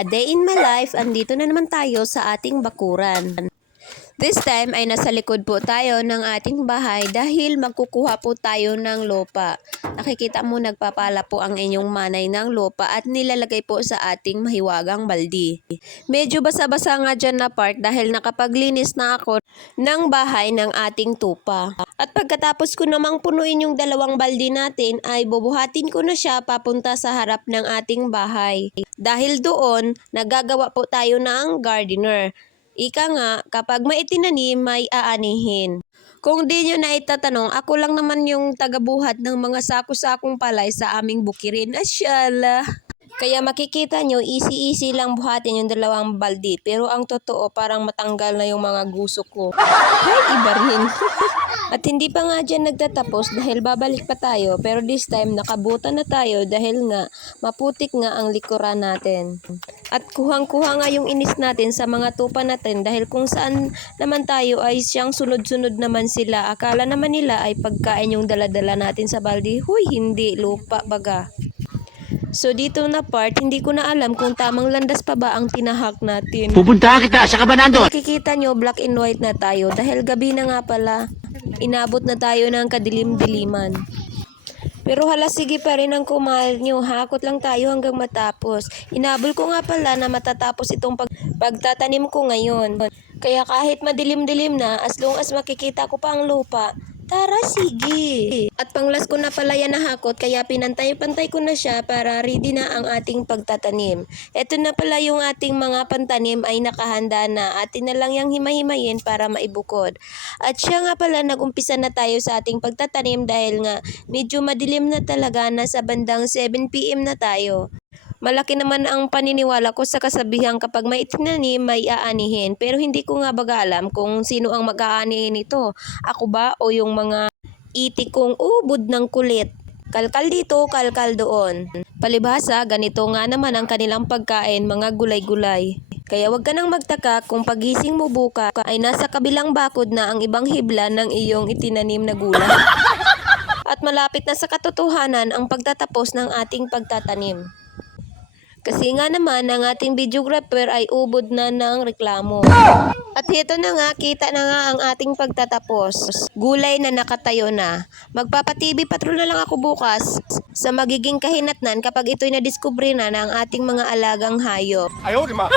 A day in my life, andito na naman tayo sa ating bakuran. This time ay nasa likod po tayo ng ating bahay dahil magkukuha po tayo ng lupa. Nakikita mo nagpapala po ang inyong manay ng lupa at nilalagay po sa ating mahiwagang baldi. Medyo basa-basa nga dyan na part dahil nakapaglinis na ako ng bahay ng ating tupa. At pagkatapos ko namang punuin yung dalawang baldi natin ay bubuhatin ko na siya papunta sa harap ng ating bahay. Dahil doon, nagagawa po tayo ng gardener. Ika nga, kapag may itinanim, may aanihin. Kung di nyo na itatanong, ako lang naman yung tagabuhat ng mga sako-sakong palay sa aming bukirin. Asyala! Kaya makikita nyo, easy-easy lang buhatin yung dalawang baldi. Pero ang totoo, parang matanggal na yung mga gusok ko. Ay, iba rin. At hindi pa nga dyan nagtatapos dahil babalik pa tayo. Pero this time, nakabuta na tayo dahil nga maputik nga ang likuran natin. At kuhang-kuha nga yung inis natin sa mga tupa natin dahil kung saan naman tayo ay siyang sunod-sunod naman sila. Akala naman nila ay pagkain yung daladala natin sa baldi. Huy, hindi. Lupa baga. So dito na part, hindi ko na alam kung tamang landas pa ba ang tinahak natin. Pupunta kita sa Kabanandon. Makikita nyo, black and white na tayo dahil gabi na nga pala. Inabot na tayo ng kadilim-diliman. Pero hala, sige pa rin ang kumal nyo. Hakot lang tayo hanggang matapos. Inabol ko nga pala na matatapos itong pagtatanim ko ngayon. Kaya kahit madilim-dilim na, as long as makikita ko pa ang lupa, tara, sige. At panglas ko na pala yan na hakot, kaya pinantay-pantay ko na siya para ready na ang ating pagtatanim. Ito na pala yung ating mga pantanim ay nakahanda na. Atin na lang yung himahimayin para maibukod. At siya nga pala, nag-umpisa na tayo sa ating pagtatanim dahil nga medyo madilim na talaga, nasa bandang 7 PM na tayo. Malaki naman ang paniniwala ko sa kasabihang kapag may itinanim, may aanihin. Pero hindi ko nga baga alam kung sino ang mag-aanihin nito. Ako ba o yung mga itikong ubod ng kulit? Kalkal dito, kalkal doon. Palibhasa, ganito nga naman ang kanilang pagkain, mga gulay-gulay. Kaya wag ka nang magtaka kung pagising mo buka ay nasa kabilang bakod na ang ibang hibla ng iyong itinanim na gulay. At malapit na sa katotohanan ang pagtatapos ng ating pagtatanim. Kasi nga naman, ang ating videographer ay ubod na ng reklamo. At ito na nga, kita na nga ang ating pagtatapos. Gulay na nakatayo na. Magpapa-TV patrol na lang ako bukas sa magiging kahinatnan kapag ito'y nadiskubre na ng ating mga alagang hayop. Ayaw, di ma.